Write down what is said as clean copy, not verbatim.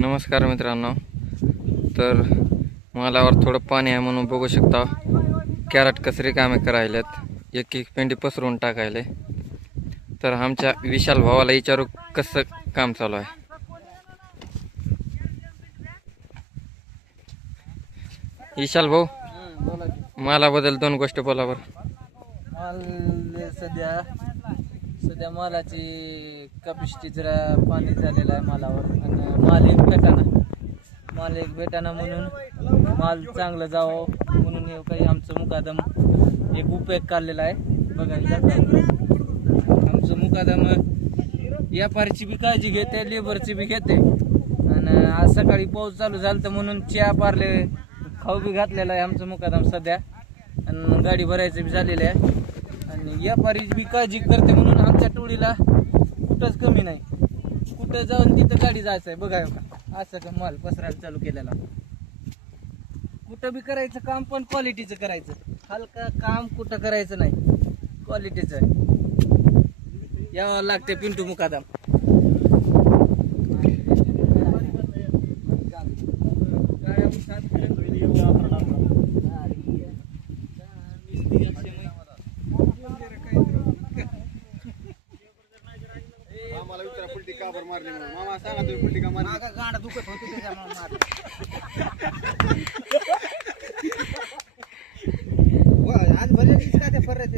नमस्कार मित्रांनो. तर मालावर थोडं पाणी आहे म्हणून बघू शकता कॅरेट कसे रिकामे करायलेत, एक एक पेंडी पसरून टाकायले. तर आमच्या विशाल भावाला विचारू कसं काम चालू आहे. विशाल भाऊ, मालाबद्दल दोन गोष्टी बोला बरं. माल सध्या मालाची कॅपॅसिटी जरा पाणी झालेलं आहे मालावर, आणि माल एक भेटाना म्हणून माल चांगलं जावं म्हणून हे काही आमचं मुकादम एक उपयोग काढलेला आहे. बघायला आमचं मुकादम व्यापारीची बी काळजी घेते, लेबरची बी घेते. आणि आज सकाळी पाऊस चालू झालं तर म्हणून चहा पारले खाऊ बी घातलेला आहे आमचं मुकादम सध्या, आणि गाडी भरायचं बी झालेलं आहे. आणि व्यापारी बी काळजी करते म्हणून आमच्या टोळीला कुठंच कमी नाही. कुठं जाऊन तिथं गाडी जायचं आहे. बघा का असं का माल पसरायला चालू केलेला. कुठं बी करायचं काम पण क्वालिटीचं करायचं. हलकं काम कुठं करायचं नाही, क्वालिटीचं यावं लागते. पिंटू मुकादम मला विचारा पुलटी का बरं मारली म्हणून. मामा सांगा तुम्ही पुलटी का मारली. गाडा दुखत होती त्याच्यामुळे आज भले का ते परत